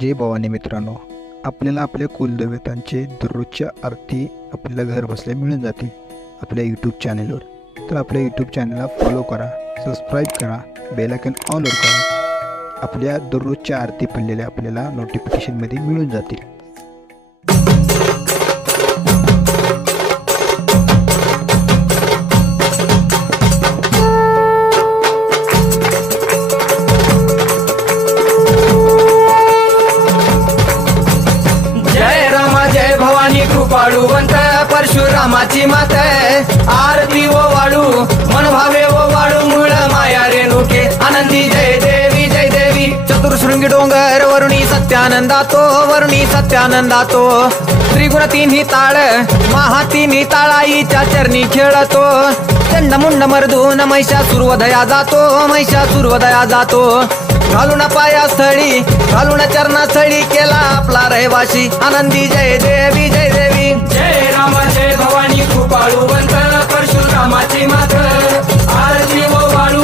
जय भवानी मित्रांनो, आपल्याला आपल्या कुलदेवतांचे दररोजच्या आरती आपल्याला घर बसल्या मिळून जातील आपल्या यूट्यूब चॅनलवर. तर आपल्या यूट्यूब चॅनलला फॉलो करा, सबस्क्राईब करा, बेल आयकॉन ऑलवर करा. आपल्या दररोजच्या आरती पडलेल्या आपल्याला नोटिफिकेशनमध्ये मिळून जातील. कृपाळुवंत परशुरामाची मात आरती ओ वाळू मन भावे ओ वाळू मूळ माया रेणुके आनंदी जय देवी जय देवी. चतुर्शृंगी डोंगर वरुणी सत्यानंदातो त्रिगुण तिन्ही ताळ महा तिन्ही ताळाईच्या चरणी खेळतो. चंडमुंड मर्दून महिषासुरवधया जातो घालून पायास्थळी घालून चरणास्थळी केला आपला रहिवाशी आनंदी जय देवी जय देवी. जय राम जय भवानी कृपाळुवंत परशुरामाची मात आरती ओ वाळू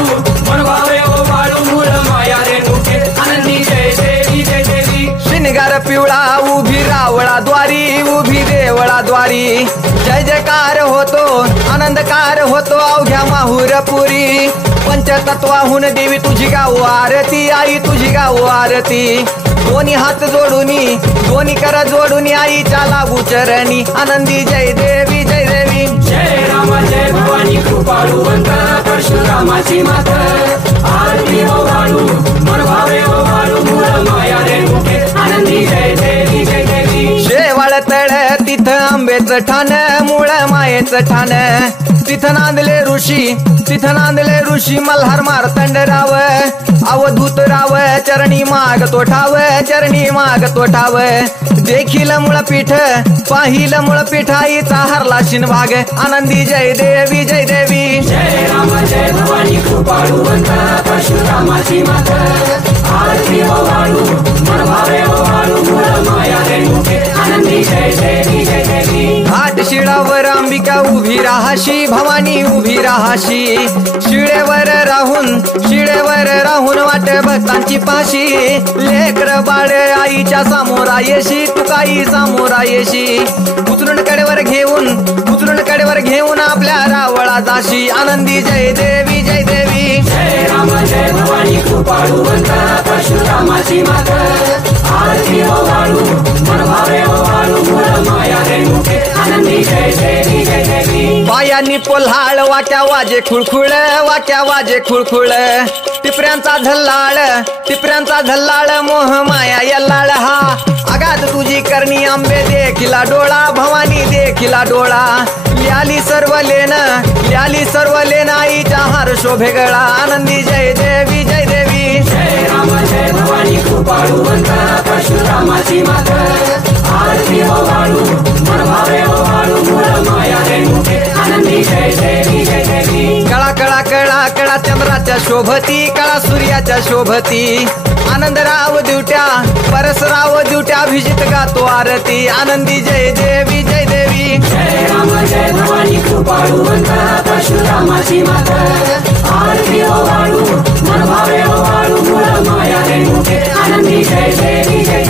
मन भावे ओ वाळू मूळ माया रेणुके आनंदी जय देवी जय देवी. श्रीनिगार पिवळा उभी रावळा द्वारी जय जयकार होतो आनंदकार होतो अवघ्या माहुरपुरी. पंचतत्वाहून देवी तुझी गाऊ आरती आई तुझी गाऊ आरती. दोन्ही हात जोडूनी दोन्ही कर जोडूनी आईच्या लागू चरणी आनंदी जय देवी जय देवी. जय राम जय भवानी कृपाळुवंत परशुरामाची मात आरती ओ वाळू मन भावे ओ वाळू मूळ माया रेणुके आनंदी जय देवी जय देवी. शेवाळ तळ तिथं आंबेचं ठाण मूळ मायेचं ठाण तिथं नांदले ऋषी मल्हार मार्तंडराव अवधूत राव चरणी माग तो ठाव. देखील मुळपीठ पाहिल मुळपीठ आईचा हरला शिनभाग आनंदी जय देवी जय देवी. जय राम जय भवानी कृपाळुवंत परशुरामाची मात आरती ओ वाळू मन भावे ओ वाळू मूळ माया रेणुके आनंदी जय देवी जय देवी. घाट शिळावर अंबिका उभी राहाशी भवानी उभी राहाशी. शिळेवर राहून वाट भक्तांची पाशी. लेकर बाळ आईच्या सामोरा येशी तुकाई सामोरा येशी. उचलून कडेवर घेऊन आपल्या रावळा जाशी आनंदी जय देवी जय देवी. जय राम जय भवानी कृपाळुवंत परशुरामाची मात आरती ओ वाळू मन भावे ओ वाळू मूळ माया रेणुके आनंदी जय देवी जय देवी. पायांनी पोल्हाळ वाट्या वाजे खुळखुळ टिपऱ्यांचा झल्लाळ मोह माया यल्लाळ हा. आगात तुझी करणी आंबे देखिला डोळा भवानी देखिला डोळा. ल्याली सर्व लेन आईच्या हार शोभे गळा आनंदी जय देवी जय देवी. जय राम जय भवानी कृपाळुवंत परशुरामाची मात आरती ओ वाळू मन भावे ओ वाळू मूळ माया रेणुके आनंदी जय देवी जय देवी. कळा चंद्राच्या शोभती कळा सूर्याच्या शोभती. आनंदराव दिवट्या परसराव दिवट्या अभिजित गातो आरती आनंदी जय देवी जय देवी. जय राम जय भवानी कृपाळुवंत परशुरामाची मात आरती ओ वाळू मन भावे ओ वाळू मूळ माया रेणुके आनंदी जय देवी जय